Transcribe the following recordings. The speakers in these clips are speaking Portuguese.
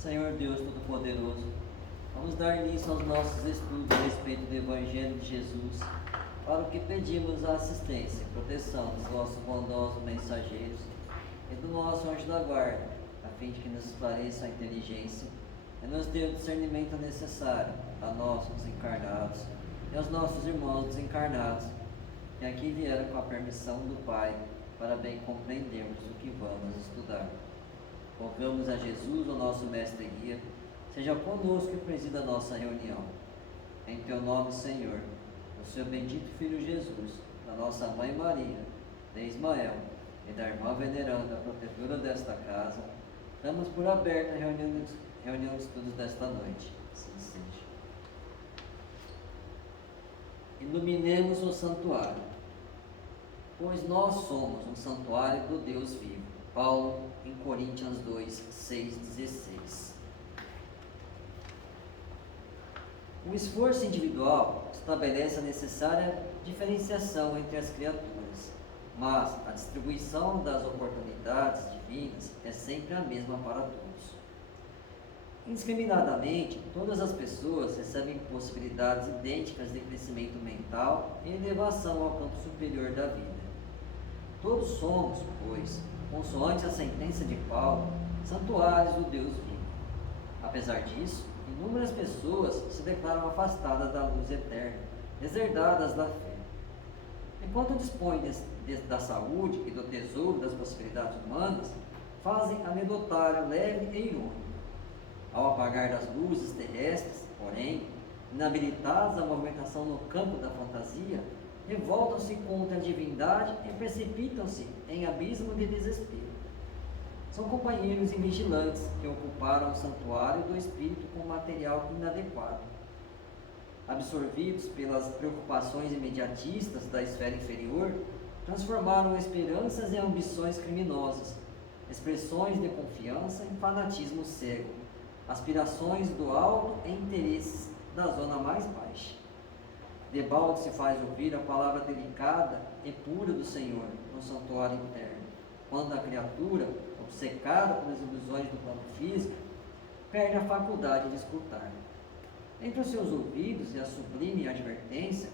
Senhor Deus Todo-Poderoso, vamos dar início aos nossos estudos a respeito do Evangelho de Jesus, para o que pedimos a assistência e proteção dos vossos bondosos mensageiros e do nosso anjo da guarda, a fim de que nos esclareça a inteligência e nos dê o discernimento necessário a nós, os encarnados, e aos nossos irmãos desencarnados, que aqui vieram com a permissão do Pai, para bem compreendermos o que vamos estudar. Rogamos a Jesus, o nosso mestre e guia, seja conosco e presida a nossa reunião. Em teu nome, Senhor, do seu bendito Filho Jesus, da nossa Mãe Maria, de Ismael e da irmã veneranda, protetora desta casa, damos por aberta a reunião de estudos desta noite. Assim seja. Iluminemos o santuário, pois nós somos um santuário do Deus vivo. Paulo, em Coríntios 2, 6, 16. O esforço individual estabelece a necessária diferenciação entre as criaturas, mas a distribuição das oportunidades divinas é sempre a mesma para todos. Indiscriminadamente, todas as pessoas recebem possibilidades idênticas de crescimento mental e elevação ao campo superior da vida. Todos somos, pois, consoante a sentença de Paulo, santuários do Deus vivo. Apesar disso, inúmeras pessoas se declaram afastadas da luz eterna, deserdadas da fé. Enquanto dispõem da saúde e do tesouro das possibilidades humanas, fazem anedotário leve e irônico. Ao apagar das luzes terrestres, porém, inabilitados à movimentação no campo da fantasia, revoltam-se contra a divindade e precipitam-se em abismo de desespero. São companheiros invigilantes que ocuparam o santuário do espírito com material inadequado. Absorvidos pelas preocupações imediatistas da esfera inferior, transformaram esperanças em ambições criminosas, expressões de confiança em fanatismo cego, aspirações do alto em interesses da zona mais baixa. Debalde se faz ouvir a palavra delicada e pura do Senhor no santuário interno, quando a criatura, obcecada pelas ilusões do plano físico, perde a faculdade de escutar. Entre os seus ouvidos e a sublime advertência,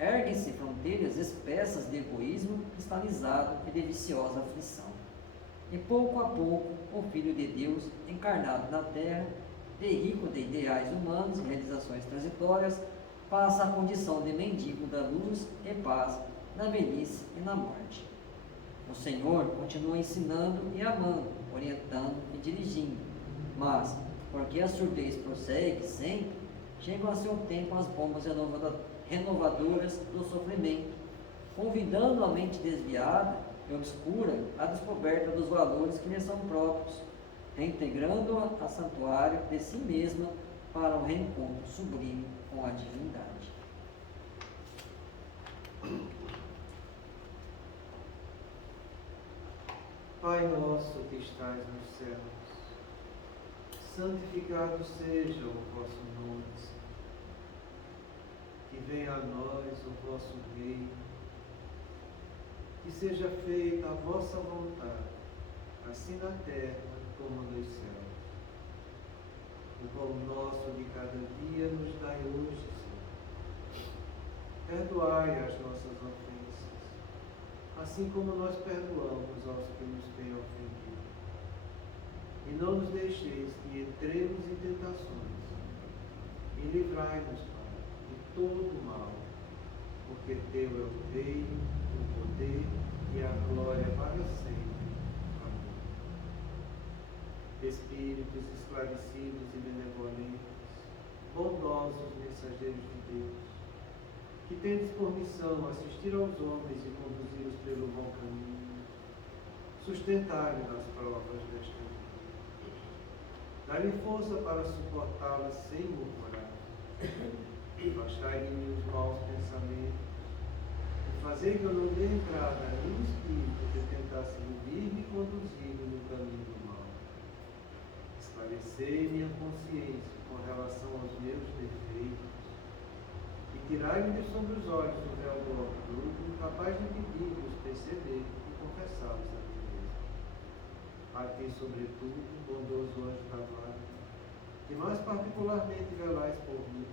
erguem-se fronteiras espessas de egoísmo cristalizado e de viciosa aflição. E pouco a pouco, o Filho de Deus, encarnado na terra, de rico de ideais humanos e realizações transitórias, passa a condição de mendigo da luz e paz na velhice e na morte. O Senhor continua ensinando e amando, orientando e dirigindo, mas, porque a surdez prossegue sempre, chegam a seu tempo as bombas renovadoras do sofrimento, convidando a mente desviada e obscura à descoberta dos valores que lhe são próprios, reintegrando-a a santuário de si mesma para o reencontro sublime com a divindade. Pai nosso que estais nos céus, santificado seja o vosso nome, Senhor. Que venha a nós o vosso reino, que seja feita a vossa vontade, assim na terra como nos céus. O pão nosso de cada dia nos dai hoje, Senhor. Perdoai as nossas ofensas, assim como nós perdoamos aos que nos têm ofendido. E não nos deixeis que entremos em tentações, e livrai-nos, Pai, de todo mal, porque Teu é o reino, o poder e a glória para sempre. Espíritos esclarecidos e benevolentes, bondosos mensageiros de Deus, que tendes por missão assistir aos homens e conduzi-los pelo bom caminho, sustentai-me nas provas desta vida. Dai-me força para suportá-las sem murmurar. Afastai de mim os maus pensamentos e fazei que eu não dê entrada a nenhum espírito que tentasse iludir-me e conduzir-me no caminho do mal. Esclarecei minha consciência com relação aos meus defeitos e tirai-me de sobre os olhos do véu do orgulho, capaz de impedir-vos perceber e confessá-los a mim mesmo. a ti, sobretudo, bondoso anjo da guarda, que mais particularmente velais por mim,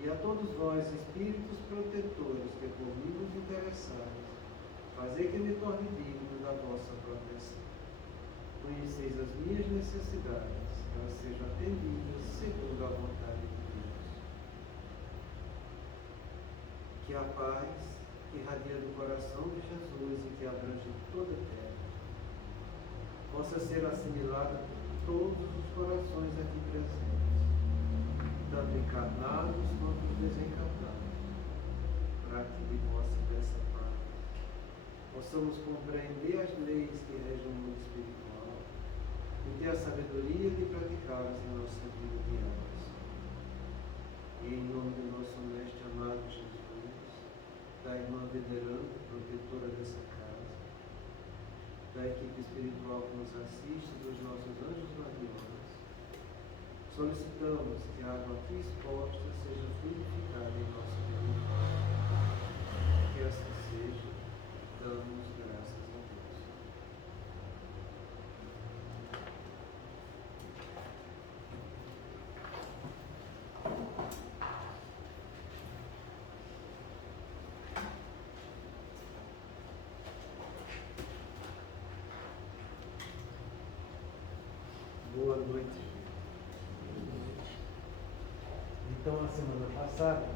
e a todos vós, espíritos protetores, que por mim vos interessais, fazei que me torne digno da vossa proteção. Conheceis as minhas necessidades, que elas sejam atendidas segundo a vontade de Deus. Que a paz que irradia do coração de Jesus e que abrange toda a terra, possa ser assimilada por todos os corações aqui presentes, tanto encarnados quanto os desencarnados, para que de dessa paz possamos compreender as leis que regem o mundo espiritual e ter a sabedoria de praticá-las em nossa vida diária. E em nome do nosso mestre amado Jesus, da irmã veneranda, protetora dessa casa, da equipe espiritual que nos assiste, dos nossos anjos guardiões, solicitamos que a água aqui exposta seja fluidificada em nossa vida. Que assim seja, damos graças a Deus. Boa noite. Então, a semana passada,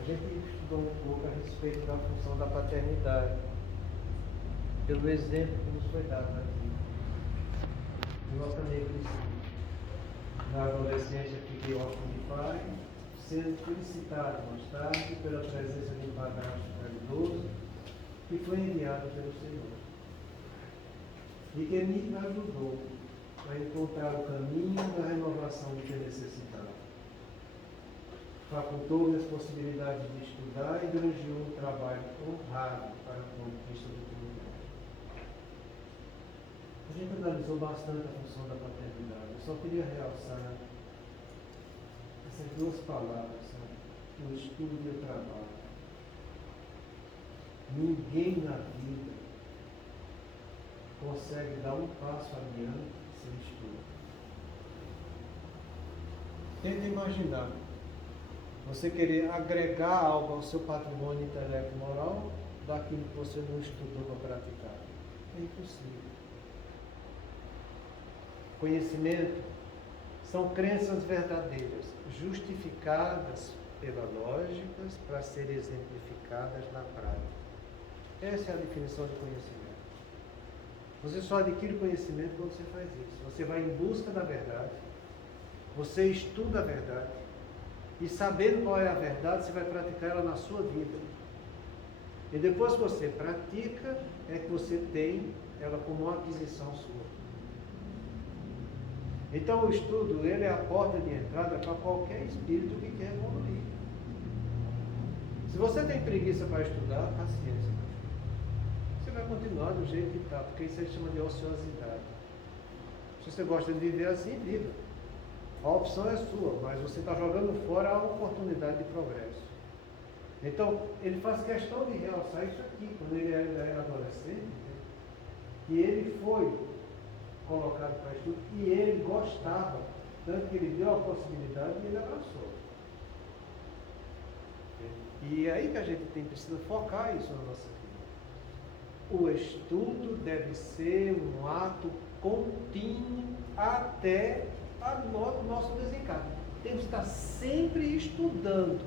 a gente estudou um pouco a respeito da função da paternidade, pelo exemplo que nos foi dado aqui. O nosso amigo disse, na adolescência fiquei órfão de pai, sendo felicitado mais tarde pela presença de um padrasto caridoso que foi enviado pelo Senhor, e que me ajudou a encontrar o caminho da renovação do que necessitava. Facultou-me as possibilidades de estudar e granjeou um trabalho honrado para a conquista do comunidade. A gente analisou bastante a função da paternidade. Eu só queria realçar essas duas palavras, sabe? O estudo e o trabalho. Ninguém na vida consegue dar um passo adiante sem estudo. Tenta imaginar você querer agregar algo ao seu patrimônio intelecto e moral daquilo que você não estudou para praticar. É impossível. Conhecimento são crenças verdadeiras, justificadas pela lógica para serem exemplificadas na prática. Essa é a definição de conhecimento. Você só adquire conhecimento quando você faz isso. Você vai em busca da verdade, você estuda a verdade, e sabendo qual é a verdade, você vai praticar ela na sua vida. E depois que você pratica, é que você tem ela como uma aquisição sua. Então o estudo, ele é a porta de entrada para qualquer espírito que quer evoluir. Se você tem preguiça para estudar, paciência. Você vai continuar do jeito que está, porque isso a gente chama de ociosidade. Se você gosta de viver assim, viva. A opção é sua, mas você está jogando fora a oportunidade de progresso. Então, ele faz questão de realçar isso aqui, quando ele era adolescente, que ele foi colocado para estudo e ele gostava, tanto que ele deu a possibilidade e ele abraçou. E é aí que a gente precisa focar isso na nossa vida. O estudo deve ser um ato contínuo até o nosso desencarne. Temos que estar sempre estudando.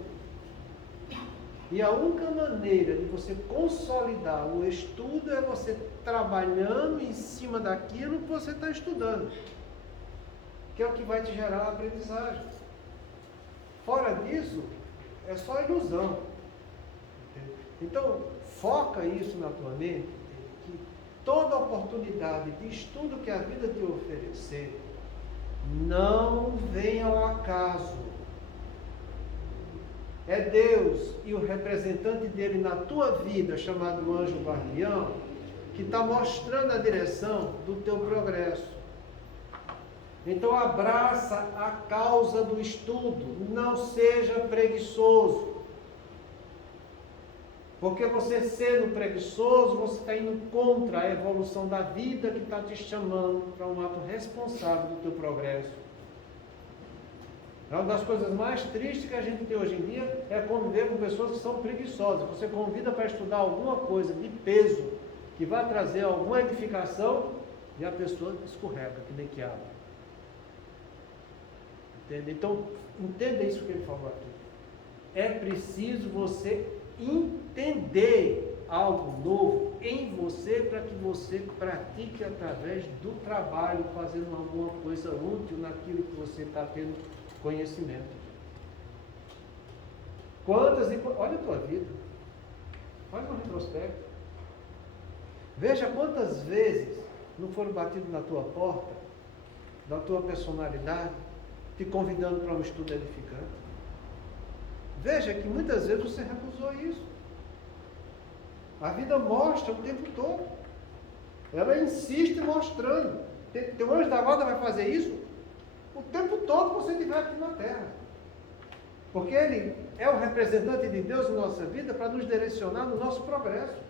E a única maneira de você consolidar o estudo é você trabalhando em cima daquilo que você está estudando, que é o que vai te gerar a aprendizagem. Fora disso, é só ilusão. Então, foca isso na tua mente, que toda oportunidade de estudo que a vida te oferecer, não vem ao acaso. É Deus e o representante dele na tua vida, chamado anjo guardião, que está mostrando a direção do teu progresso. Então abraça a causa do estudo, não seja preguiçoso. Porque você sendo preguiçoso, você está indo contra a evolução da vida que está te chamando para um ato responsável do teu progresso. Uma das coisas mais tristes que a gente tem hoje em dia é conviver com pessoas que são preguiçosas. Você convida para estudar alguma coisa de peso que vai trazer alguma edificação e a pessoa escorrega, que nem que água. Entende? Então, entenda isso que ele falou aqui. É preciso você entender algo novo em você para que você pratique através do trabalho, fazendo alguma coisa útil naquilo que você está tendo conhecimento. Olha a tua vida, faz um retrospecto, veja quantas vezes não foram batidos na tua porta, da tua personalidade, te convidando para um estudo edificante. Veja que muitas vezes você recusou isso. A vida mostra o tempo todo, ela insiste mostrando. Teu anjo da guarda vai fazer isso o tempo todo que você estiver aqui na terra. Porque ele é o representante de Deus na nossa vida para nos direcionar no nosso progresso.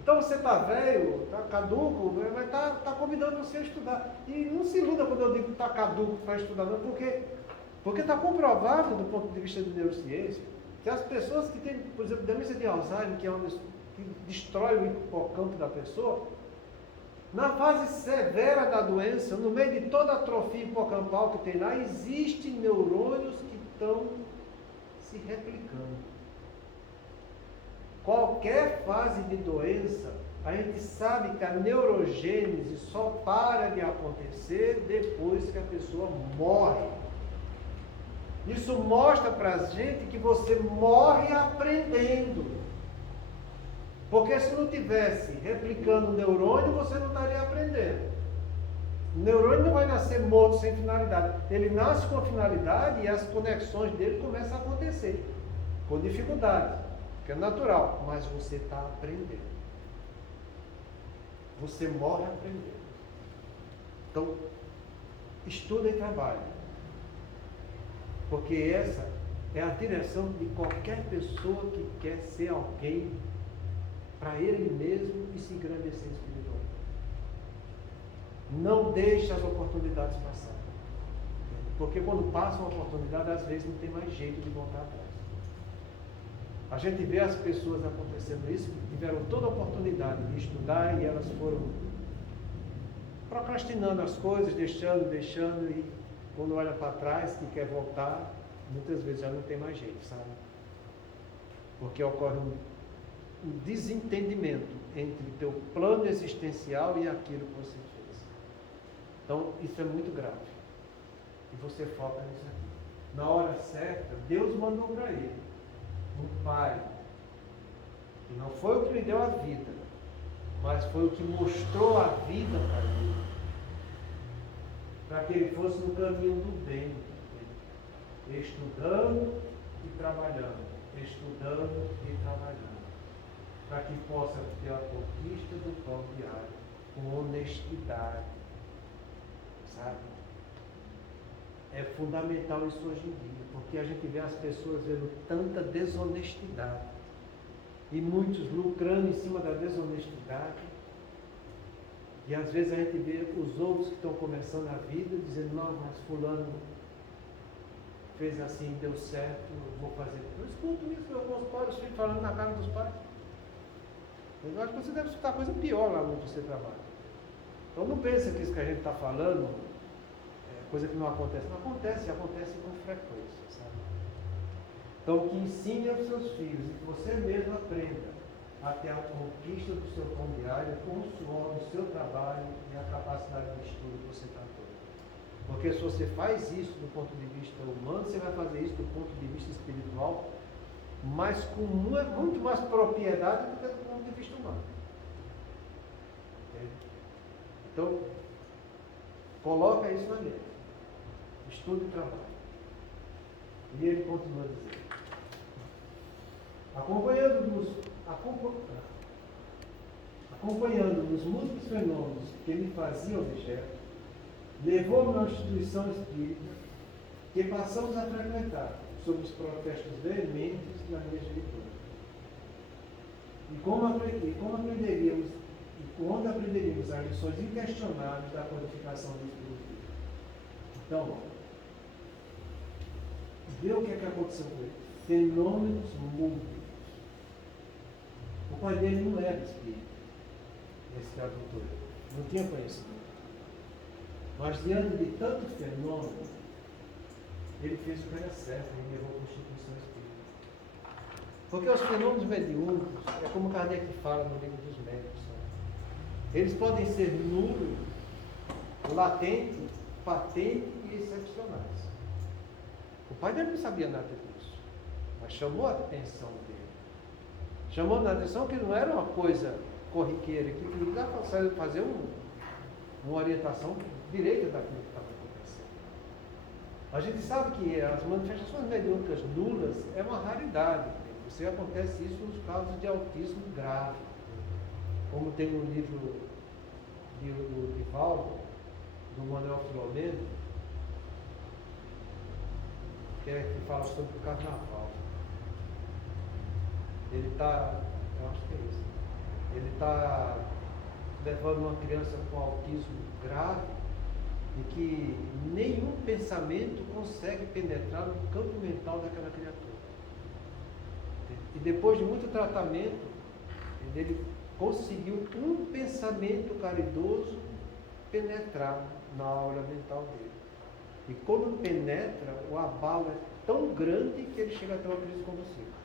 Então você está velho, está caduco, vai estar convidando você a estudar. E não se iluda quando eu digo que está caduco para estudar, não, porque está comprovado do ponto de vista de neurociência que as pessoas que têm, por exemplo, demência de Alzheimer, que destrói o hipocampo da pessoa, na fase severa da doença, no meio de toda a atrofia hipocampal que tem lá, existem neurônios que estão se replicando. Qualquer fase de doença, a gente sabe que a neurogênese só para de acontecer depois que a pessoa morre. Isso mostra para a gente que você morre aprendendo. Porque se não tivesse replicando o neurônio, você não estaria aprendendo. O neurônio não vai nascer morto sem finalidade. Ele nasce com a finalidade e as conexões dele começam a acontecer. Com dificuldade, que é natural, mas você está aprendendo. Você morre aprendendo. Então, estuda e trabalha. Porque essa é a direção de qualquer pessoa que quer ser alguém para ele mesmo e se engrandecer espiritualmente. Não deixe as oportunidades passar. Porque quando passa uma oportunidade, às vezes não tem mais jeito de voltar atrás. A gente vê as pessoas acontecendo isso, tiveram toda a oportunidade de estudar e elas foram procrastinando as coisas, deixando, e quando olha para trás, que quer voltar, muitas vezes já não tem mais jeito, sabe? Porque ocorre um desentendimento entre o teu plano existencial e aquilo que você fez. Então, isso é muito grave. E você foca nisso aqui. Na hora certa, Deus mandou para ele um pai, que não foi o que lhe deu a vida, mas foi o que mostrou a vida para ele, para que ele fosse no caminho do bem, estudando e trabalhando, para que possa ter a conquista do pão diário com honestidade, sabe? É fundamental isso hoje em dia, porque a gente vê as pessoas vendo tanta desonestidade e muitos lucrando em cima da desonestidade, e às vezes a gente vê os outros que estão começando a vida dizendo, não, mas fulano fez assim, deu certo, vou fazer. Eu escuto isso com os pais, os filhos falando na cara dos pais. Eu acho que você deve escutar coisa pior lá onde você trabalha. Então não pense que isso que a gente está falando é coisa que não acontece. Não acontece, acontece com frequência, sabe? Então que ensine aos seus filhos e que você mesmo aprenda a ter a conquista do seu pão diário com o suor do seu trabalho e a capacidade de estudo que você está tendo. Porque se você faz isso do ponto de vista humano, você vai fazer isso do ponto de vista espiritual, mas com muito mais propriedade do que do ponto de vista humano. Entende? Então, coloca isso na mente. Estudo e trabalho. E ele continua dizendo, acompanhando nos múltiplos fenômenos que me faziam objeto, levou-me a uma instituição espírita que passamos a frequentar, sobre os protestos veementes da minha genitora. E quando aprenderíamos as lições inquestionáveis da codificação do Espírito. Então, vê o que é que aconteceu com ele. Fenômenos múltiplos. O pai dele não era espírito, esse tradutor. Não tinha conhecimento. Mas diante de tanto fenômeno, ele fez o que era certo, ele levou a constituição espírita. Porque os fenômenos mediúnicos, é como Kardec fala no livro dos médicos, eles podem ser nulos, latentes, patentes e excepcionais. O pai dele não sabia nada disso, mas chamou a atenção dele. Chamou a atenção que não era uma coisa corriqueira, que queria fazer uma orientação direita daquilo que estava acontecendo. A gente sabe que as manifestações mediúnicas nulas é uma raridade. Isso acontece isso nos casos de autismo grave. Como tem no livro do Divaldo, do Manuel Filomeno, que fala sobre o carnaval. Ele está, eu acho que é isso, ele está levando uma criança com autismo grave e que nenhum pensamento consegue penetrar no campo mental daquela criatura. E depois de muito tratamento, ele conseguiu um pensamento caridoso penetrar na aura mental dele. E quando penetra, o abalo é tão grande que ele chega até uma crise convulsiva.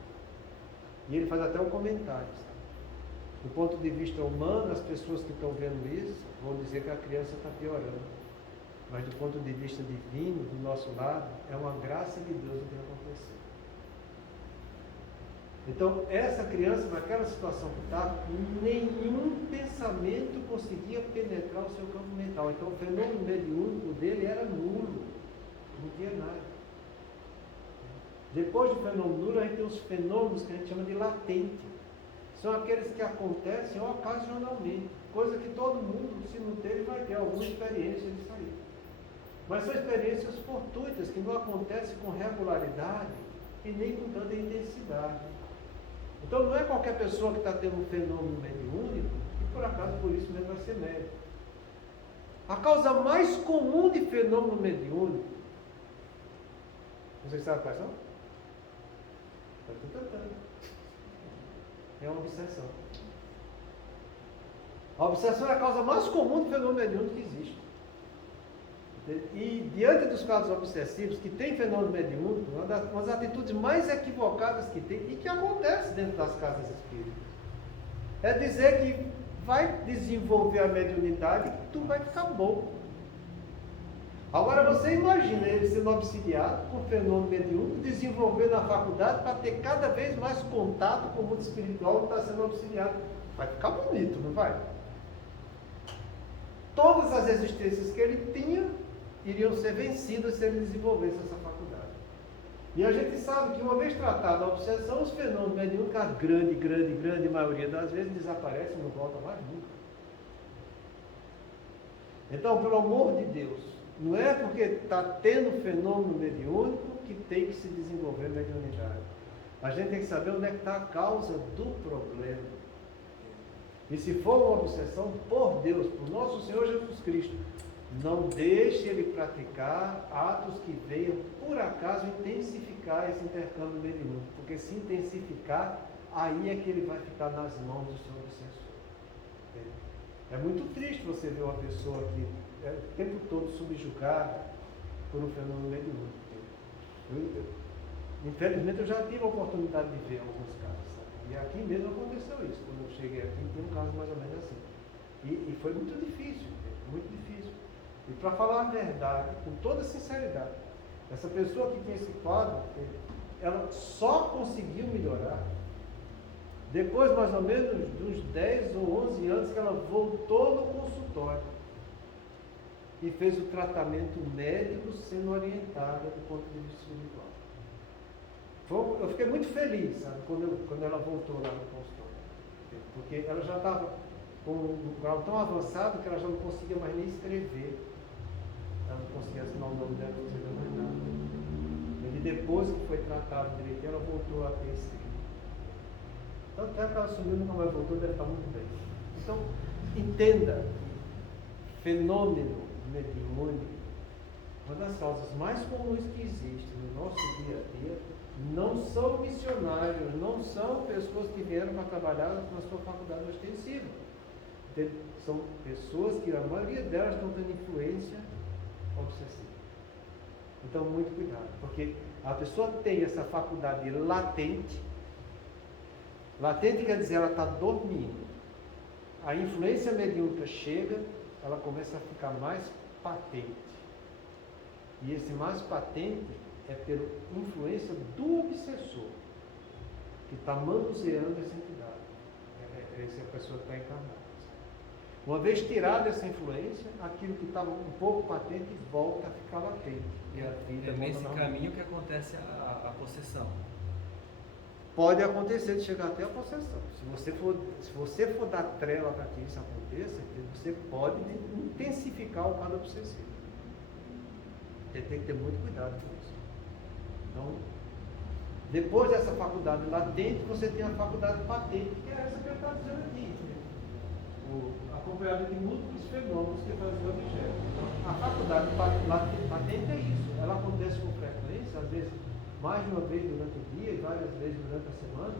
E ele faz até um comentário. Sabe? Do ponto de vista humano, as pessoas que estão vendo isso vão dizer que a criança está piorando. Mas do ponto de vista divino, do nosso lado, é uma graça de Deus o que aconteceu. Então, essa criança, naquela situação que estava, nenhum pensamento conseguia penetrar o seu campo mental. Então, o fenômeno mediúnico dele era nulo. Não tinha nada. Depois do fenômeno nulo, a gente tem os fenômenos que a gente chama de latente. São aqueles que acontecem ocasionalmente. Coisa que todo mundo, se não ter, vai ter alguma experiência disso aí. Mas são experiências fortuitas, que não acontecem com regularidade e nem com tanta intensidade. Então não é qualquer pessoa que está tendo um fenômeno mediúnico que por acaso por isso mesmo vai ser médium. A causa mais comum de fenômeno mediúnico, vocês sabem quais são? É uma obsessão. A obsessão é a causa mais comum de fenômeno mediúnico que existe. E diante dos casos obsessivos, que tem fenômeno mediúnico, uma das atitudes mais equivocadas que tem, e que acontece dentro das casas espíritas, é dizer que vai desenvolver a mediunidade e que tu vai ficar bom. Agora você imagina ele sendo auxiliado com fenômeno mediúnico, desenvolvendo a faculdade para ter cada vez mais contato com o mundo espiritual que está sendo auxiliado. Vai ficar bonito, não vai? Todas as existências que ele tinha iriam ser vencidas se ele desenvolvesse essa faculdade. E a gente sabe que uma vez tratada a obsessão, os fenômenos mediúnicos, a grande maioria das vezes desaparecem e não voltam mais nunca. Então, pelo amor de Deus, não é porque está tendo fenômeno mediúnico que tem que se desenvolver a mediunidade. A gente tem que saber onde é que está a causa do problema. E se for uma obsessão, por Deus, por nosso Senhor Jesus Cristo, não deixe ele praticar atos que venham, por acaso, intensificar esse intercâmbio mediúnico. Porque se intensificar, aí é que ele vai ficar nas mãos do seu obsessor. É muito triste você ver uma pessoa que é o tempo todo subjugada por um fenômeno mediúnico. Infelizmente, eu já tive a oportunidade de ver alguns casos. Sabe? E aqui mesmo aconteceu isso. Quando eu cheguei aqui, tem um caso mais ou menos assim. E foi muito difícil, muito difícil. E para falar a verdade, com toda sinceridade, essa pessoa que tinha esse quadro, ela só conseguiu melhorar depois mais ou menos dos 10 ou 11 anos que ela voltou no consultório e fez o tratamento médico sendo orientada do ponto de vista espiritual. Eu fiquei muito feliz, sabe, quando ela voltou lá no consultório, porque ela já estava com um grau tão avançado que ela já não conseguia mais nem escrever. Ela não conseguia assinar o nome dela, não conseguia mais nada. e depois que foi tratado direitinho, ela voltou a ter esse clima. Tanto é que ela sumiu, nunca mais voltou, deve estar muito bem. Então, entenda, fenômeno mediúnico, uma das causas mais comuns que existe no nosso dia a dia, não são missionários, não são pessoas que vieram para trabalhar na sua faculdade ostensiva. São pessoas que a maioria delas estão tendo influência obsessiva. Então, muito cuidado, porque a pessoa tem essa faculdade latente. Latente quer dizer, ela está dormindo. A influência mediúnica chega, ela começa a ficar mais patente. E esse mais patente é pela influência do obsessor, que está manuseando essa entidade. Essa pessoa está encarnada. Uma vez tirada essa influência, aquilo que estava um pouco patente volta a ficar latente. E a vida é nesse caminho que acontece a possessão. Pode acontecer de chegar até a possessão. Se você for dar trela para que isso aconteça, você pode intensificar o quadro obsessivo. Você tem que ter muito cuidado com isso. Então, depois dessa faculdade latente, você tem a faculdade patente, que é essa que ele está dizendo aqui. Acompanhado de múltiplos fenômenos que fazem o objeto. Então, a faculdade patente é isso. Ela acontece com frequência, às vezes mais de uma vez durante o dia e várias vezes durante a semana.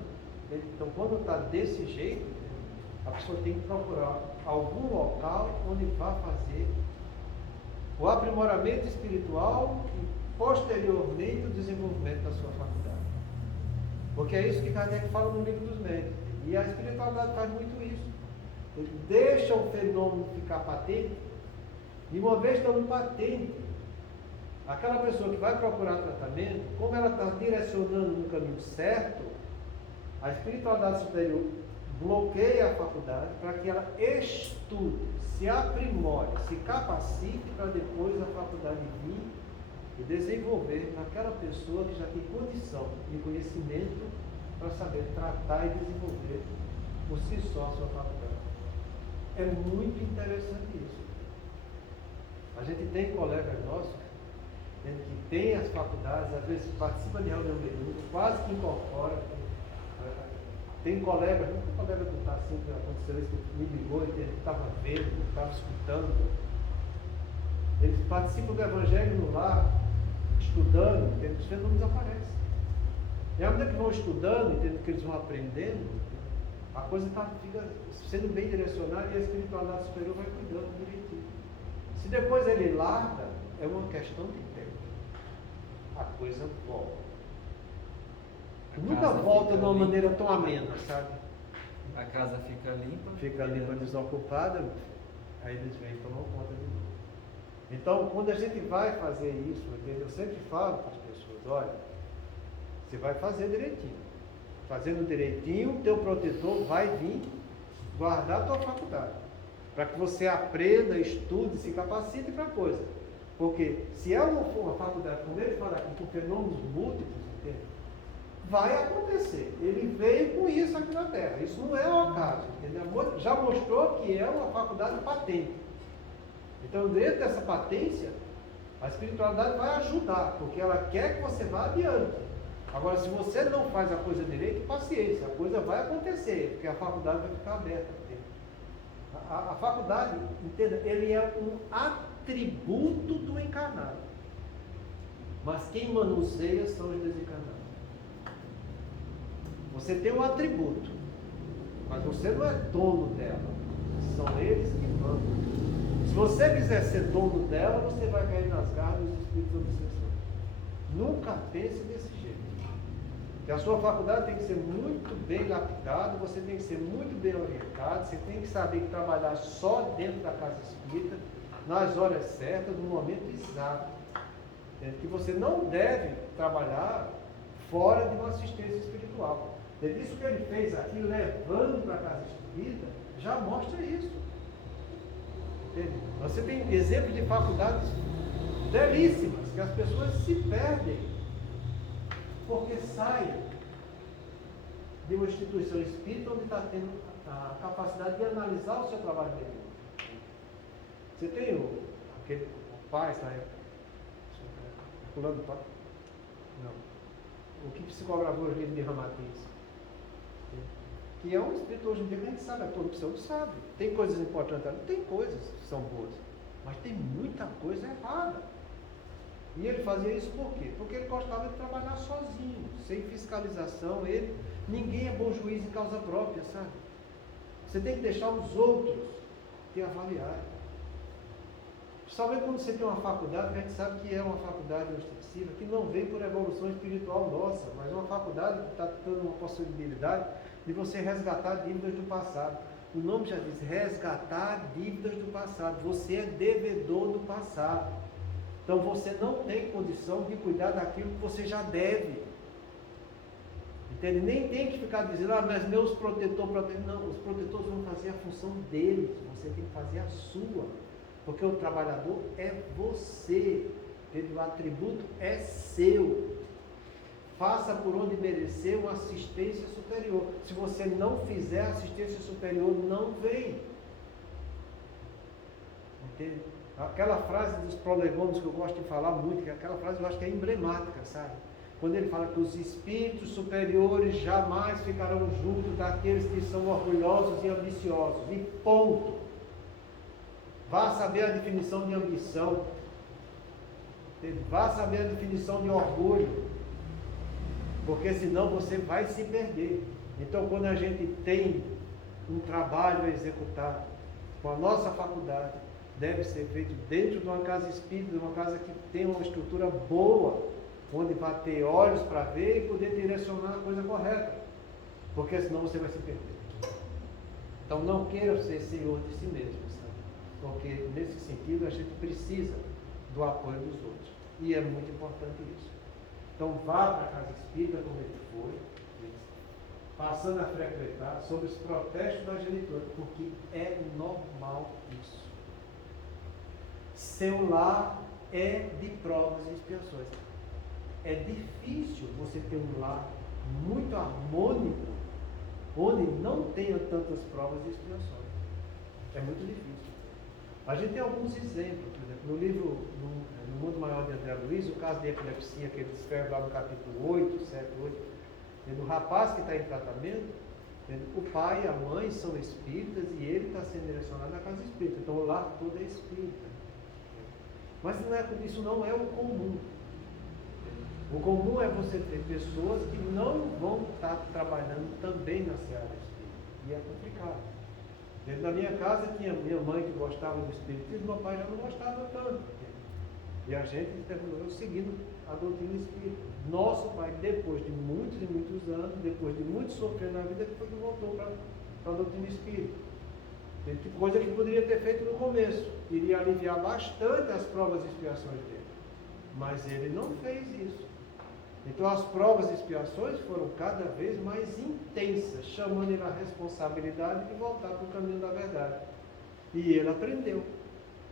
Então, quando está desse jeito, a pessoa tem que procurar algum local onde vá fazer o aprimoramento espiritual e, posteriormente, o desenvolvimento da sua faculdade. Porque é isso que Kardec fala no Livro dos Médiuns. E a espiritualidade faz muito isso. Ele deixa o fenômeno ficar patente, e uma vez estando patente, aquela pessoa que vai procurar tratamento, como ela está direcionando no caminho certo, a espiritualidade superior bloqueia a faculdade para que ela estude, se aprimore, se capacite para depois a faculdade vir e desenvolver naquela pessoa que já tem condição e conhecimento para saber tratar e desenvolver por si só a sua faculdade. É muito interessante isso. A gente tem colegas nossos que tem as faculdades, às vezes participa de reunião mediúnica, quase que incorpora. Tem colegas, não tem colega que está assim, que aconteceu isso, que me ligou e ele estava vendo, estava escutando. Eles participam do Evangelho no lar, estudando, os fenômenos aparecem. E à medida que vão estudando, entendendo que eles vão aprendendo, a coisa fica sendo bem direcionada e a espiritualidade superior vai cuidando direitinho. Se depois ele larga, é uma questão de tempo. A coisa volta. Nunca volta de uma maneira tão amena, sabe? A casa fica limpa. Fica limpa, desocupada, aí eles vêm e tomam conta de novo. Então, quando a gente vai fazer isso, eu sempre falo para as pessoas, olha, você vai fazer direitinho. Fazendo direitinho, o teu protetor vai vir guardar a tua faculdade. Para que você aprenda, estude, se capacite para a coisa. Porque se ela não for uma faculdade, como ele fala aqui, com fenômenos múltiplos, entende? Vai acontecer. Ele veio com isso aqui na Terra. Isso não é um acaso. Entendeu? Já mostrou que é uma faculdade patente. Então, dentro dessa patência, a espiritualidade vai ajudar, porque ela quer que você vá adiante. Agora, se você não faz a coisa direito, paciência, a coisa vai acontecer, porque a faculdade vai ficar aberta. A faculdade, entenda, ele é um atributo do encarnado. Mas quem manuseia são os desencarnados. Você tem um atributo, mas você não é dono dela. São eles que mandam. Se você quiser ser dono dela, você vai cair nas garras dos espíritos obsessores. Nunca pense desse jeito. Que a sua faculdade tem que ser muito bem lapidada, você tem que ser muito bem orientado, você tem que saber trabalhar só dentro da casa espírita, nas horas certas, no momento exato. Que você não deve trabalhar fora de uma assistência espiritual. Isso que ele fez aqui, levando para a casa espírita, já mostra isso. Entende? Você tem exemplos de faculdades belíssimas, que as pessoas se perdem, porque saem de uma instituição espírita onde está tendo a capacidade de analisar o seu trabalho mediúnico. Você tem aquele pai, fulano do pai. Não. O que psicografou os livros de Ramatiz? Que é um espírito hoje em dia que a gente sabe, a corrupção sabe. Tem coisas importantes ali? Tem coisas que são boas, mas tem muita coisa errada. E ele fazia isso por quê? Porque ele gostava de trabalhar sozinho, sem fiscalização. Ninguém é bom juiz em causa própria, sabe? Você tem que deixar os outros te avaliarem. Principalmente quando você tem uma faculdade, que a gente sabe que é uma faculdade ostensiva, que não vem por evolução espiritual nossa, mas uma faculdade que está dando uma possibilidade de você resgatar dívidas do passado. O nome já diz, resgatar dívidas do passado. Você é devedor do passado. Então você não tem condição de cuidar daquilo que você já deve. Entende? Nem tem que ficar dizendo, mas meus protetores. Não, os protetores vão fazer a função deles. Você tem que fazer a sua. Porque o trabalhador é você. Entende? O atributo é seu. Faça por onde merecer uma assistência superior. Se você não fizer assistência superior, não vem. Entende? Aquela frase dos prolegômenos que eu gosto de falar muito, que aquela frase eu acho que é emblemática, sabe? Quando ele fala que os espíritos superiores jamais ficarão junto daqueles que são orgulhosos e ambiciosos. E ponto. Vá saber a definição de ambição. Entende? Vá saber a definição de orgulho. Porque senão você vai se perder. Então, quando a gente tem um trabalho a executar com a nossa faculdade, deve ser feito dentro de uma casa espírita, de uma casa que tem uma estrutura boa, onde vai ter olhos para ver e poder direcionar a coisa correta. Porque senão você vai se perder. Então, não queira ser senhor de si mesmo, sabe? Porque nesse sentido a gente precisa do apoio dos outros. E é muito importante isso. Então vá para a casa espírita como ele foi, passando a frequentar, sob os protestos da genitora, porque é normal isso. Seu lar é de provas e expiações. É difícil você ter um lar muito harmônico, onde não tenha tantas provas e expiações. É muito difícil. A gente tem alguns exemplos, por exemplo, no livro No Mundo Maior de André Luiz, o caso de epilepsia que ele descreve lá no capítulo 8, 7, 8, o rapaz que está em tratamento, o pai e a mãe são espíritas e ele está sendo direcionado à casa espírita, então o lar todo é espírita. Mas isso não é o comum. O comum é você ter pessoas que não vão estar trabalhando também na seara espírita, e é complicado. Dentro da minha casa tinha minha mãe que gostava do espiritismo, meu pai já não gostava tanto. E a gente terminou seguindo a doutrina espírita. Nosso pai, depois de muitos e muitos anos, depois de muito sofrer na vida, foi que voltou para a doutrina espírita. Tem coisa que poderia ter feito no começo. Iria aliviar bastante as provas e expiações dele. Mas ele não fez isso. Então as provas e expiações foram cada vez mais intensas, chamando ele à responsabilidade de voltar para o caminho da verdade. E ele aprendeu.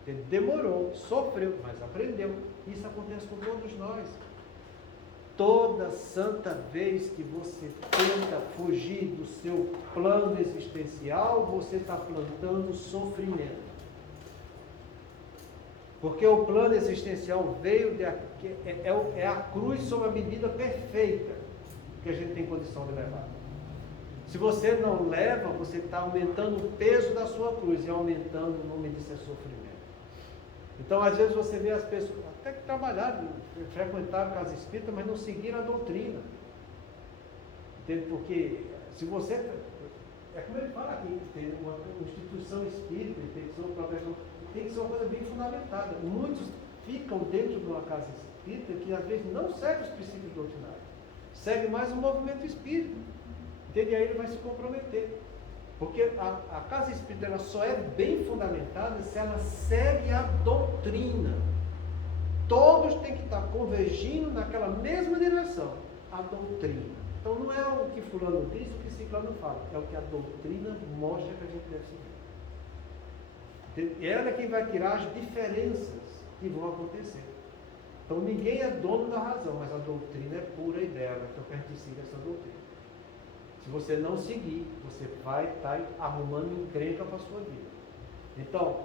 Ele demorou, sofreu, mas aprendeu. Isso acontece com todos nós. Toda santa vez que você tenta fugir do seu plano existencial, você está plantando sofrimento. Porque o plano existencial veio é a cruz sob a medida perfeita que a gente tem condição de levar. Se você não leva, você está aumentando o peso da sua cruz e aumentando o nome disso é sofrimento. Então, às vezes você vê as pessoas até que trabalharam, frequentaram a casa espírita, mas não seguiram a doutrina. Entende? Porque se você... É como ele fala aqui, tem uma instituição espírita, tem que ser uma proteção, tem que ser uma coisa bem fundamentada. Muitos ficam dentro de uma casa espírita que às vezes não segue os princípios doutrinários. Segue mais o movimento espírita. Entende? E aí ele vai se comprometer. Porque a casa espírita ela só é bem fundamentada se ela segue a doutrina. Todos têm que estar convergindo naquela mesma direção, a doutrina. Então não é o que fulano diz, o que ciclano fala, é o que a doutrina mostra que a gente deve seguir. Ela é quem vai tirar as diferenças que vão acontecer. Então ninguém é dono da razão, mas a doutrina é pura e bela, então que a gente siga essa doutrina. Se você não seguir, você vai estar arrumando encrenca para a sua vida. Então,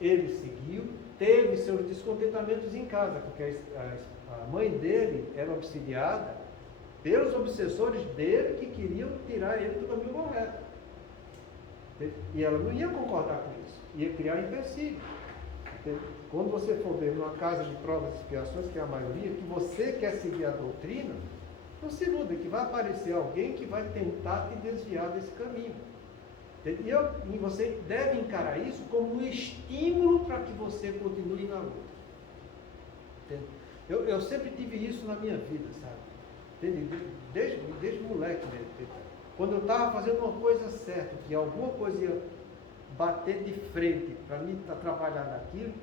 ele seguiu, teve seus descontentamentos em casa, porque a mãe dele era obsidiada pelos obsessores dele que queriam tirar ele do caminho correto. E ela não ia concordar com isso, ia criar empecilho. Quando você for ver numa casa de provas e expiações, que é a maioria, que você quer seguir a doutrina, não se iluda que vai aparecer alguém que vai tentar te desviar desse caminho. E você deve encarar isso como um estímulo para que você continue na luta. Eu sempre tive isso na minha vida, sabe? Desde moleque mesmo. Quando eu estava fazendo uma coisa certa, que alguma coisa ia bater de frente para mim trabalhar naquilo,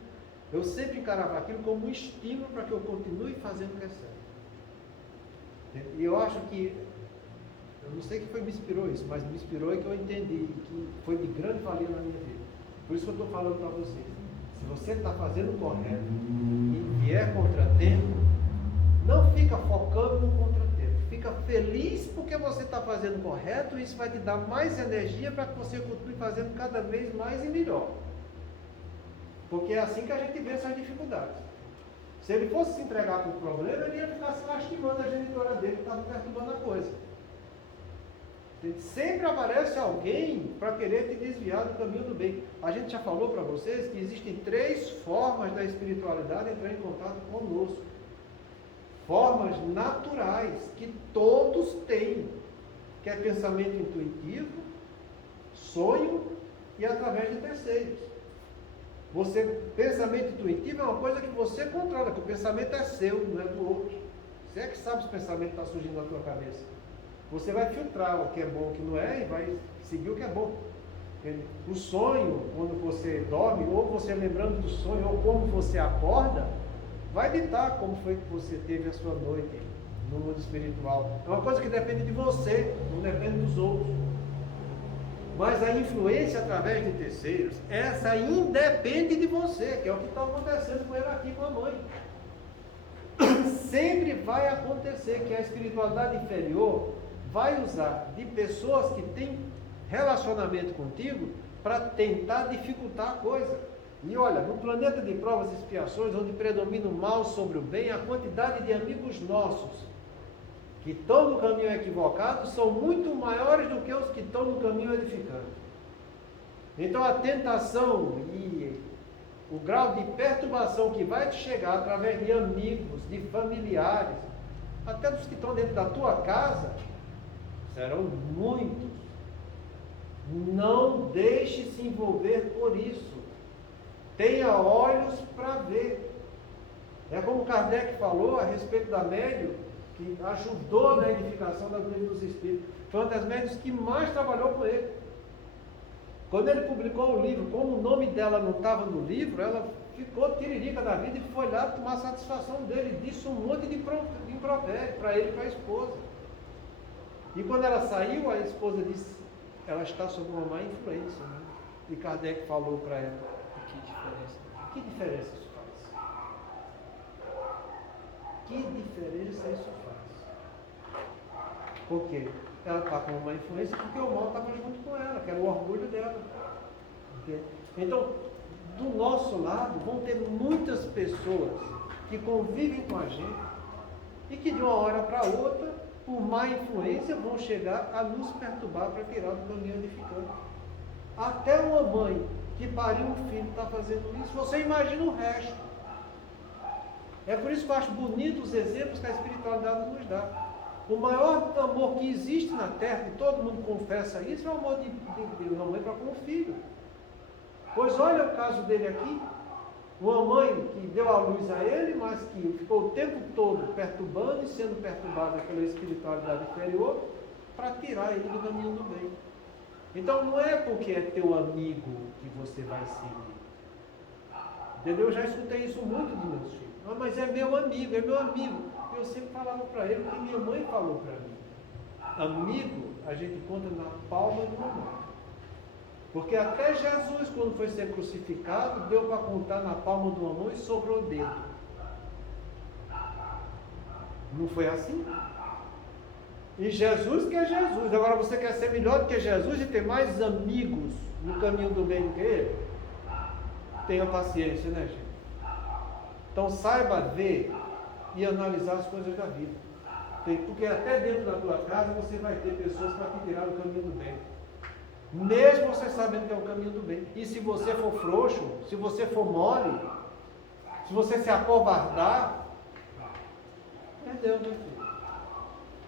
eu sempre encarava aquilo como um estímulo para que eu continue fazendo o que é certo. E eu acho que, eu não sei o que foi me inspirou isso, mas me inspirou é que eu entendi que foi de grande valia na minha vida. Por isso que eu estou falando para vocês. Se você está fazendo o correto e vier contratempo, não fica focando no contratempo. Fica feliz porque você está fazendo o correto e isso vai te dar mais energia para que você continue fazendo cada vez mais e melhor. Porque é assim que a gente vê essas dificuldades. Se ele fosse se entregar para o problema, ele ia ficar se lastimando a genitora dele que estava perturbando a coisa. Sempre aparece alguém para querer te desviar do caminho do bem. A gente já falou para vocês que existem 3 formas da espiritualidade entrar em contato conosco. Formas naturais que todos têm, que é pensamento intuitivo, sonho e através de terceiros. Pensamento intuitivo é uma coisa que você controla, que o pensamento é seu, não é do outro. Você é que sabe se o pensamento está surgindo na tua cabeça. Você vai filtrar o que é bom e o que não é e vai seguir o que é bom. O sonho, quando você dorme, ou você lembrando do sonho, ou como você acorda, vai ditar como foi que você teve a sua noite no mundo espiritual. É uma coisa que depende de você, não depende dos outros. Mas a influência através de terceiros, essa independe de você, que é o que está acontecendo com ele aqui com a mãe. Sempre vai acontecer que a espiritualidade inferior vai usar de pessoas que têm relacionamento contigo para tentar dificultar a coisa. E olha, no planeta de provas e expiações, onde predomina o mal sobre o bem, a quantidade de amigos nossos que estão no caminho equivocado são muito maiores do que os que estão no caminho edificante. Então a tentação e o grau de perturbação que vai te chegar através de amigos, de familiares, até dos que estão dentro da tua casa, serão muitos. Não deixe se envolver por isso. Tenha olhos para ver. É como Kardec falou a respeito da médium, que ajudou na edificação da doutrina dos Espíritos. Foi uma das médiuns que mais trabalhou com ele. Quando ele publicou o livro, como o nome dela não estava no livro, ela ficou tiririca da vida e foi lá tomar satisfação dele. Disse um monte de impropério para ele e para a esposa. E quando ela saiu, a esposa disse, ela está sob uma má influência. Né? E Kardec falou para ela, que diferença isso faz? Que diferença isso faz? Por quê? Ela está com uma influência porque o mal estava junto com ela, que era o orgulho dela. Okay? Então, do nosso lado, vão ter muitas pessoas que convivem com a gente e que de uma hora para outra, por má influência, vão chegar a nos perturbar para tirar do caminho edificante. Até uma mãe que pariu um filho está fazendo isso, você imagina o resto. É por isso que eu acho bonito os exemplos que a espiritualidade nos dá. O maior amor que existe na Terra, e todo mundo confessa isso, é o amor de uma mãe para com o filho. Pois olha o caso dele aqui, uma mãe que deu a luz a ele, mas que ficou o tempo todo perturbando e sendo perturbada pela espiritualidade inferior, para tirar ele do caminho do bem. Então não é porque é teu amigo que você vai seguir. Entendeu? Eu já escutei isso muito dos meus filhos. Ah, mas é meu amigo, é meu amigo. Eu sempre falava para ele o que minha mãe falou para mim. Amigo, a gente conta na palma de uma mão. Porque até Jesus, quando foi ser crucificado, deu para contar na palma de uma mão e sobrou o dedo. Não foi assim? E Jesus que é Jesus. Agora você quer ser melhor do que Jesus e ter mais amigos no caminho do bem do que ele? Tenha paciência, né, gente? Então saiba ver e analisar as coisas da vida. Porque até dentro da tua casa você vai ter pessoas para te tirar do caminho do bem. Mesmo você sabendo que é o caminho do bem. E se você for frouxo, se você for mole, se você se acovardar, perdeu, meu filho.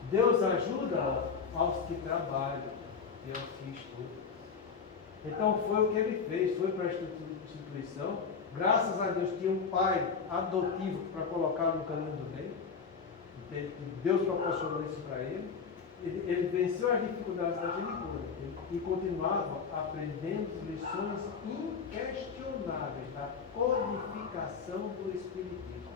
Deus ajuda aos que trabalham e aos que estudam. Então foi o que ele fez, foi para a instituição. Graças a Deus tinha um pai adotivo para colocá-lo no caminho do bem. Deus proporcionou isso para ele. Ele venceu as dificuldades da genitura e continuava aprendendo lições inquestionáveis da codificação do Espiritismo.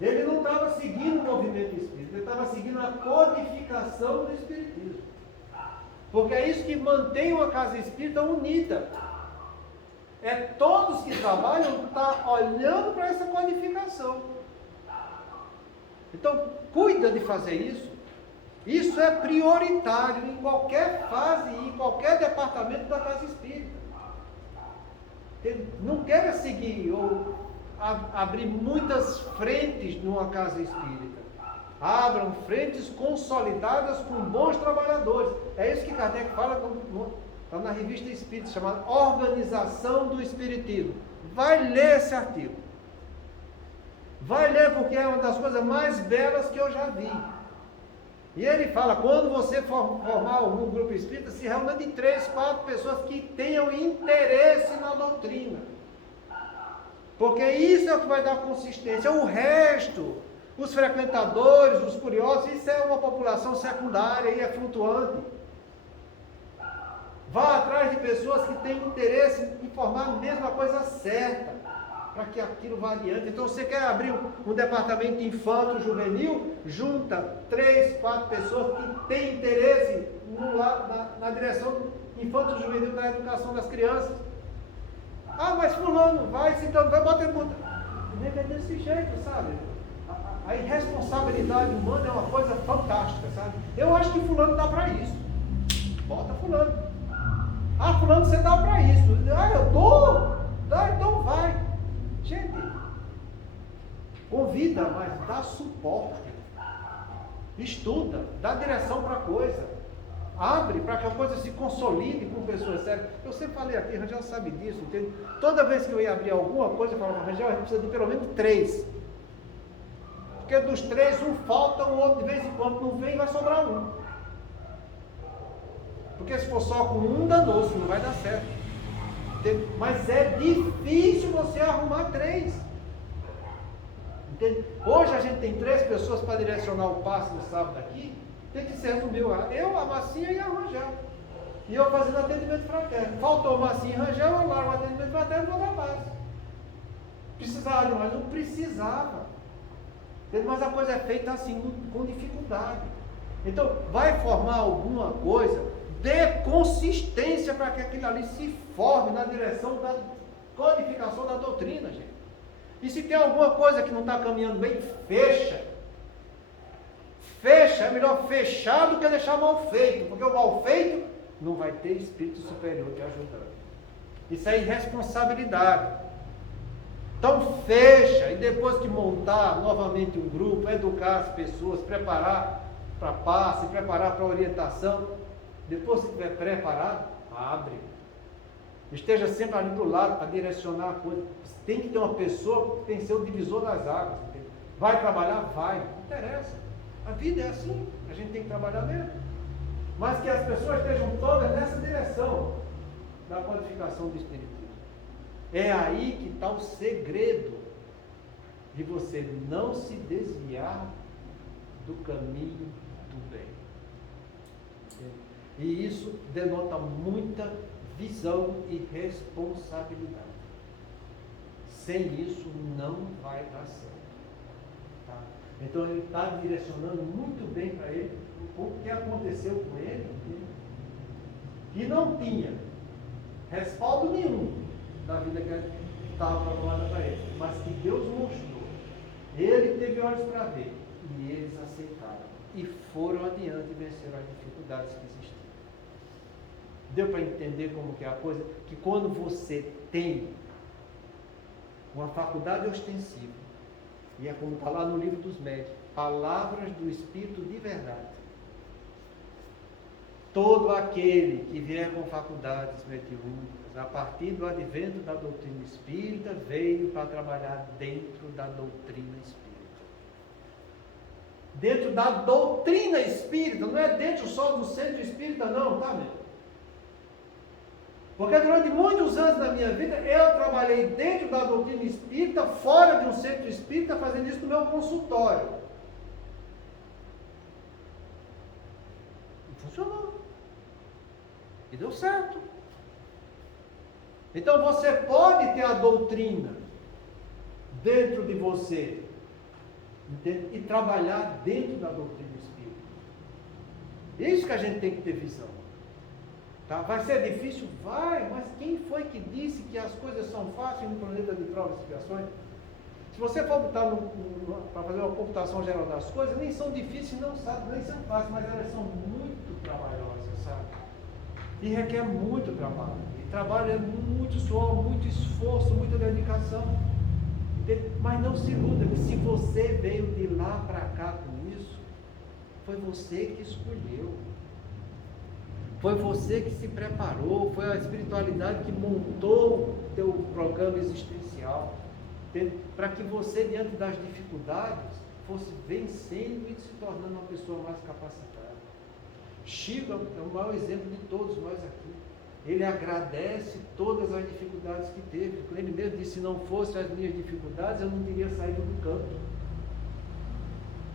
Ele não estava seguindo o movimento espírita, ele estava seguindo a codificação do Espiritismo. Porque é isso que mantém uma casa espírita unida. É todos que trabalham estar olhando para essa codificação. Então, cuida de fazer isso. Isso é prioritário em qualquer fase e em qualquer departamento da casa espírita. Não queira seguir ou abrir muitas frentes numa casa espírita. Abram frentes consolidadas com bons trabalhadores. É isso que Kardec fala está na revista Espírita, chamada Organização do Espiritismo. Vai ler esse artigo. Vai ler porque é uma das coisas mais belas que eu já vi. E ele fala, quando você formar um grupo espírita, se reúna de 3, 4 pessoas que tenham interesse na doutrina. Porque isso é o que vai dar consistência. O resto, os frequentadores, os curiosos, isso é uma população secundária e é flutuante. Vá atrás de pessoas que têm interesse em formar mesmo a coisa certa, para que aquilo vá adiante. Então, você quer abrir um departamento infanto-juvenil, junta 3, 4 pessoas que têm interesse na direção infanto-juvenil da educação das crianças. Ah, mas fulano, vai bota em conta. É desse jeito, sabe? A irresponsabilidade humana é uma coisa fantástica, sabe? Eu acho que fulano dá para isso. Bota fulano. Ah, fulano, você dá para isso. Ah, eu dou? Dá, então vai. Gente, convida, mas dá suporte. Estuda, dá direção para a coisa. Abre para que a coisa se consolide com pessoas sérias. Eu sempre falei aqui, Rangel sabe disso, entende? Toda vez que eu ia abrir alguma coisa, eu falava, Rangel, a gente precisa de pelo menos 3. Porque dos 3, um falta, o outro de vez em quando não vem, vai sobrar um. Porque se for só com um, danou-se, não vai dar certo. Entende? Mas é difícil você arrumar 3. Entende? Hoje a gente tem 3 pessoas para direcionar o passe no sábado aqui. Tem que ser resumido. Eu, a Massinha e a Rangel. E eu fazendo atendimento fraterno. Faltou Massinha e Rangel, eu largo o atendimento fraterno e vou dar base. Precisava de mais? Não precisava. Mas a coisa é feita assim, com dificuldade. Então, vai formar alguma coisa, dê consistência para que aquilo ali se forme na direção da codificação da doutrina, gente. E se tem alguma coisa que não está caminhando bem, fecha. Fecha, é melhor fechar do que deixar mal feito, porque o mal feito não vai ter espírito superior te ajudando. Isso é irresponsabilidade. Então fecha, e depois que montar novamente um grupo, educar as pessoas, preparar para passe, preparar para orientação, depois que estiver preparado, abre. Esteja sempre ali do lado para direcionar a coisa. Tem que ter uma pessoa que tem que ser o divisor das águas. Entendeu? Vai trabalhar? Vai. Não interessa. A vida é assim. A gente tem que trabalhar mesmo. Mas que as pessoas estejam todas nessa direção da codificação do Espiritismo. É aí que está o segredo de você não se desviar do caminho do bem. E isso denota muita visão e responsabilidade. Sem isso não vai dar certo. Tá? Então ele está direcionando muito bem para ele o que aconteceu com ele, que não tinha respaldo nenhum da vida que estava programada para ele, mas que Deus mostrou. Ele teve olhos para ver e eles aceitaram e foram adiante e venceram as dificuldades que existiam. Deu para entender como que é a coisa? Que quando você tem uma faculdade ostensiva, e é como está lá no livro dos médios, palavras do Espírito de verdade. Todo aquele que vier com faculdades mediúnicas, a partir do advento da doutrina espírita, veio para trabalhar dentro da doutrina espírita. Dentro da doutrina espírita, não é dentro só do centro espírita não, tá, meu? Porque durante muitos anos da minha vida, eu trabalhei dentro da doutrina espírita, fora de um centro espírita, fazendo isso no meu consultório. E funcionou. E deu certo. Então você pode ter a doutrina dentro de você, entende? E trabalhar dentro da doutrina espírita. Isso que a gente tem que ter visão. Tá? Vai ser difícil? Vai, mas quem foi que disse que as coisas são fáceis no planeta de provas e expiações? Se você for botar para fazer uma computação geral das coisas, nem são difíceis, não sabe, nem são fáceis, mas elas são muito trabalhosas, sabe? E requer muito trabalho. E trabalho é muito suor, muito esforço, muita dedicação. Entende? Mas não se iluda que se você veio de lá para cá com isso, foi você que escolheu. Foi você que se preparou, foi a espiritualidade que montou o teu programa existencial, para que você, diante das dificuldades, fosse vencendo e se tornando uma pessoa mais capacitada. Chico é o maior exemplo de todos nós aqui. Ele agradece todas as dificuldades que teve. Ele mesmo disse, se não fossem as minhas dificuldades, eu não teria saído do campo.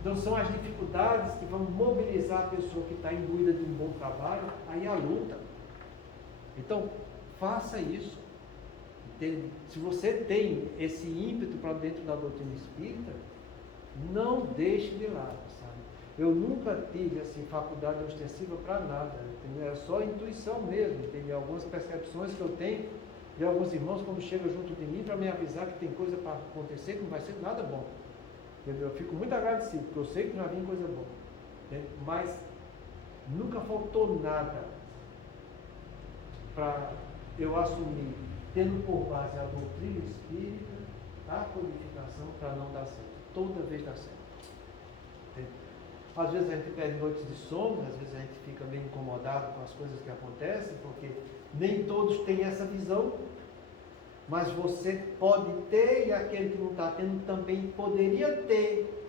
Então são as dificuldades que vão mobilizar a pessoa que está imbuída de um bom trabalho, aí a luta. Então, faça isso. Entende? Se você tem esse ímpeto para dentro da doutrina espírita, não deixe de lado, sabe? Eu nunca tive assim, faculdade ostensiva para nada, entendeu? É só intuição mesmo, entendeu? Algumas percepções que eu tenho de alguns irmãos quando chegam junto de mim para me avisar que tem coisa para acontecer que não vai ser nada bom. Entendeu? Eu fico muito agradecido, porque eu sei que já vem coisa boa. Entendeu? Mas nunca faltou nada para eu assumir, tendo por base a doutrina espírita, a codificação, para não dar certo. Toda vez dá certo. Entendeu? Às vezes a gente perde noites de sono, às vezes a gente fica meio incomodado com as coisas que acontecem, porque nem todos têm essa visão. Mas você pode ter, e aquele que não está tendo também poderia ter,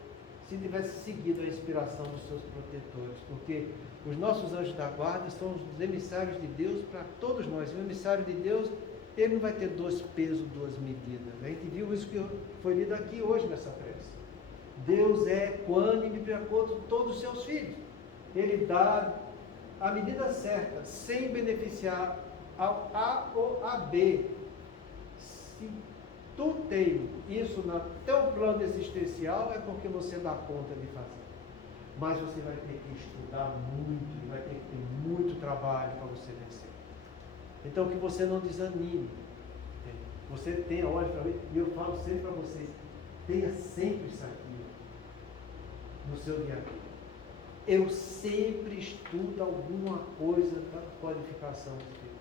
se tivesse seguido a inspiração dos seus protetores. Porque os nossos anjos da guarda são os emissários de Deus para todos nós. O emissário de Deus, ele não vai ter 2 pesos, 2 medidas. A gente viu isso que foi lido aqui hoje nessa prece. Deus é equânime para todos os seus filhos. Ele dá a medida certa, sem beneficiar ao A ou a B. Se tu tem isso no teu plano existencial, é porque você dá conta de fazer. Mas você vai ter que estudar muito, vai ter que ter muito trabalho para você vencer. Então que você não desanime. Você tenha, olha para mim, e eu falo sempre para vocês, tenha sempre isso aqui no seu dia a dia. Eu sempre estudo alguma coisa da codificação.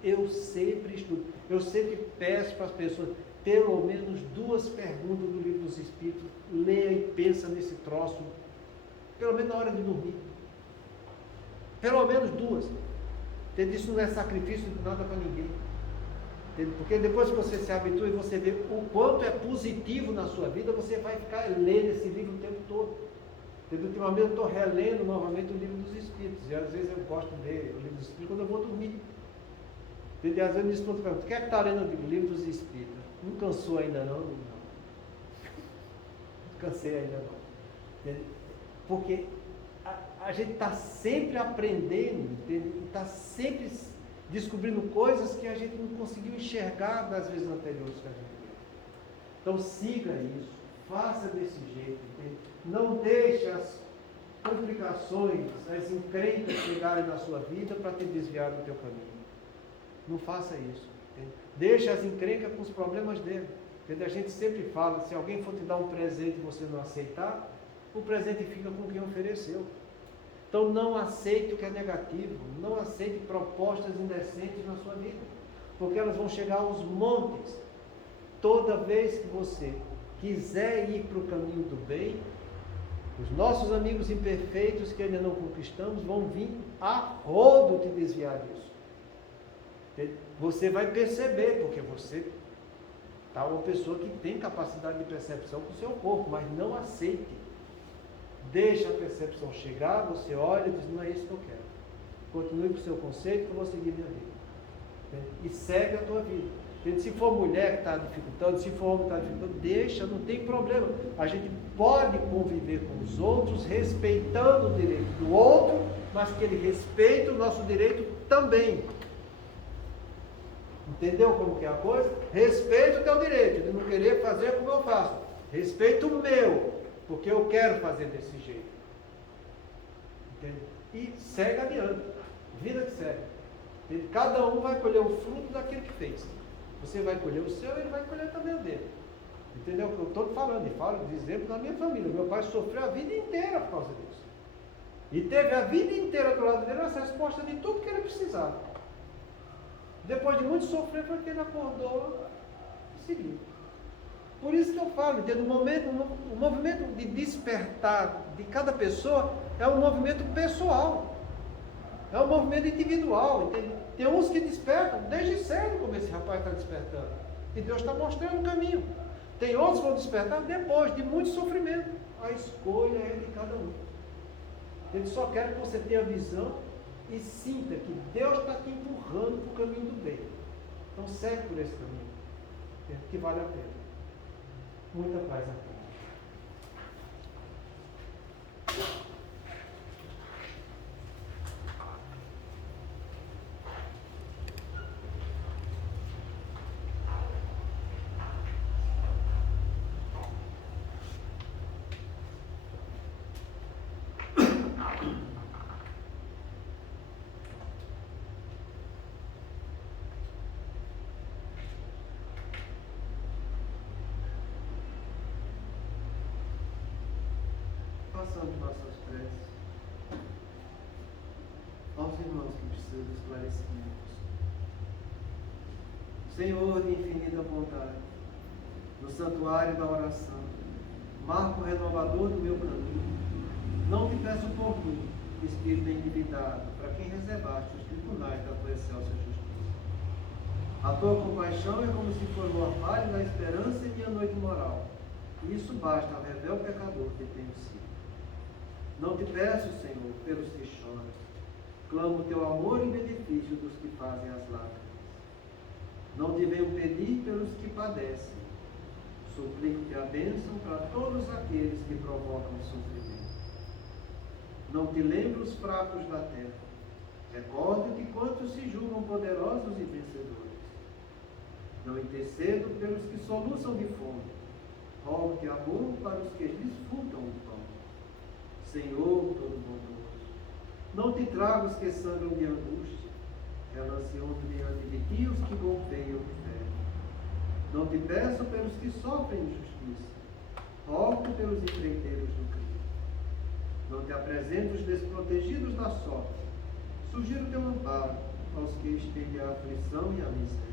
Eu sempre estudo. Eu sempre peço para as pessoas, pelo menos 2 perguntas do Livro dos Espíritos, leia e pensa nesse troço, pelo menos na hora de dormir. Pelo menos 2. Entende? Isso não é sacrifício de nada para ninguém. Entende? Porque depois que você se habitua e você vê o quanto é positivo na sua vida, você vai ficar lendo esse livro o tempo todo. Entende? Ultimamente eu estou relendo novamente o Livro dos Espíritos. E às vezes eu gosto de ler o Livro dos Espíritos quando eu vou dormir. Entende? Às vezes me esposa pergunta, o que é que está lendo o Livro dos Espíritos? Não cansou ainda não? Não cansei ainda não. Entende? Porque a gente está sempre aprendendo, está sempre descobrindo coisas que a gente não conseguiu enxergar das vezes anteriores que a gente viu. Então siga isso, faça desse jeito, entende? Não deixe as complicações, as encrencas chegarem na sua vida para te desviar do teu caminho. Não faça isso. Entende? Deixa as encrencas com os problemas dele. Entende? A gente sempre fala, se alguém for te dar um presente e você não aceitar, o presente fica com quem ofereceu. Então não aceite o que é negativo, não aceite propostas indecentes na sua vida, porque elas vão chegar aos montes. Toda vez que você quiser ir para o caminho do bem, os nossos amigos imperfeitos que ainda não conquistamos vão vir a rodo te desviar disso. Você vai perceber, porque você está uma pessoa que tem capacidade de percepção com o seu corpo, mas não aceite. Deixa a percepção chegar, você olha e diz, não é isso que eu quero. Continue com o seu conceito que eu vou seguir minha vida. E segue a tua vida. Se for mulher que está dificultando, se for homem que está dificultando, deixa, não tem problema. A gente pode conviver com os outros, respeitando o direito do outro, mas que ele respeite o nosso direito também. Entendeu como que é a coisa? Respeita o teu direito de não querer fazer como eu faço. Respeita o meu, porque eu quero fazer desse jeito. Entende? E segue adiante. Vida que segue. Entende? Cada um vai colher o fruto daquilo que fez. Você vai colher o seu e ele vai colher também o dele. Entendeu? Eu estou falando, e falo de exemplo da minha família. Meu pai sofreu a vida inteira por causa disso. E teve a vida inteira do lado dele essa resposta de tudo que ele precisava. Depois de muito sofrer, foi que ele acordou e seguiu. Por isso que eu falo, entende? O movimento de despertar de cada pessoa é um movimento pessoal. É um movimento individual, entende? Tem uns que despertam desde cedo, como esse rapaz está despertando. E Deus está mostrando o caminho. Tem outros que vão despertar depois de muito sofrimento. A escolha é de cada um. Ele só quer que você tenha visão e sinta que Deus está te empurrando para o caminho do bem. Então segue por esse caminho, que vale a pena. Muita paz a todos. Façamos nossas preces aos irmãos que precisam de esclarecimentos. Senhor de infinita bondade, no santuário da oração, marco renovador do meu caminho, não te peço por mim, espírito endividado, para quem reservaste os tribunais da tua excelsa justiça. A tua compaixão é como se for o orvalho da esperança em minha noite moral, e isso basta ao rebelde pecador que tenho sido. Não te peço, Senhor, pelos que choram. Clamo teu amor em benefício dos que fazem as lágrimas. Não te venho pedir pelos que padecem. Suplico-te a bênção para todos aqueles que provocam sofrimento. Não te lembro os fracos da terra. Recordo-te quantos se julgam poderosos e vencedores. Não intercedo pelos que soluçam de fome. Rogo-te amor para os que desfrutam o pão. Senhor Todo-Bondoso, não te trago os que sangram de angústia, relaciono diante de ti os que golpeiam o fé. Não te peço pelos que sofrem injustiça, rogo pelos empreiteiros do crime. Não te apresento os desprotegidos da sorte, sugiro teu amparo aos que estendem a aflição e a miséria.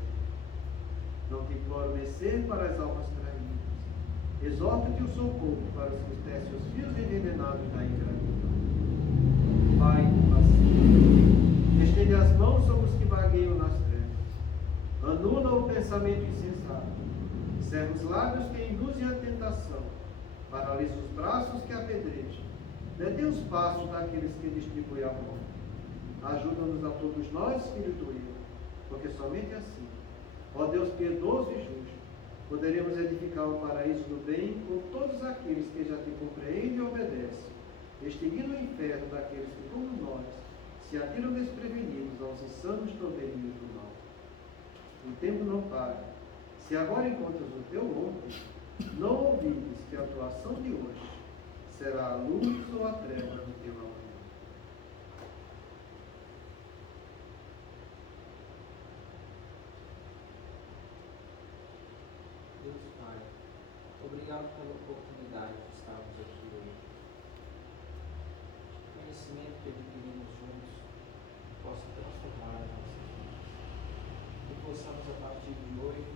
Não te imploro mercê para as almas traídas, exorto-te o socorro para os que tecem os fios envenenados da ingratidão. Pai compassivo, estende as mãos sobre os que vagueiam nas trevas. Anula o pensamento insensato. Cerra os lábios que induzem a tentação. Paralisa os braços que apedrejam. Detém os passos daqueles que distribuem a mão. Ajuda-nos a todos nós, Filho do Eu, porque somente assim, ó Deus piedoso e justo, poderemos edificar o paraíso do bem com todos aqueles que já te compreendem e obedecem, extinguindo o inferno daqueles que, como nós, se atiram desprevenidos aos insanos troveios do mal. O tempo não para. Se agora encontras o teu ontem, não ouvides que a tua ação de hoje será a luz ou a treva do teu amanhã. Deus Pai, obrigado pela oportunidade de estarmos aqui hoje. conhecimento que adquirimos juntos possa transformar as nossas vidas. Que possamos, a partir de hoje,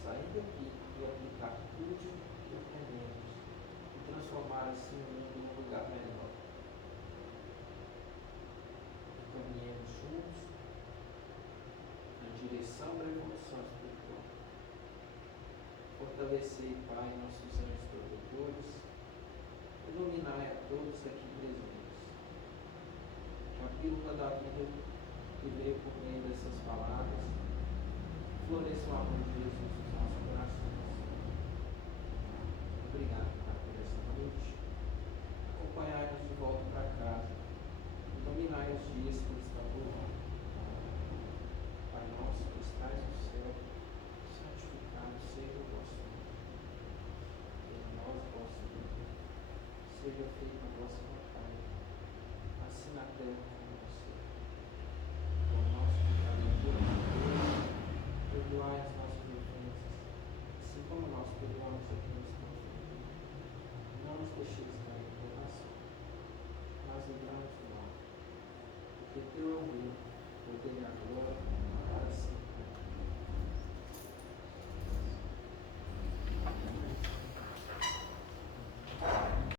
sair daqui e aplicar tudo que aprendemos e transformar assim o mundo num lugar melhor. Que caminhemos juntos na direção da evolução espiritual. Fortalecei, Pai, nossos anjos protetores, iluminai a todos aqui presentes. Que a pílula da vida que veio por meio dessas palavras floresça o amor de Jesus nos nossos corações. Obrigado, Pai, por essa noite. Acompanhai-nos de volta para casa. Iluminai os dias que estão por vir. Pai nosso que estás no céu, santificado seja o vosso nome. Venha a nós o vosso reino. Seja feita a vossa vontade, assim na terra como no céu. O pão nosso de cada dia nos dai, perdoai as nossas ofensas, assim como nós perdoamos a quem nos tem ofendido. Não nos deixeis cair em tentação, mas livrai-nos do mal. Porque teu é o reino, o poder e a glória, para sempre.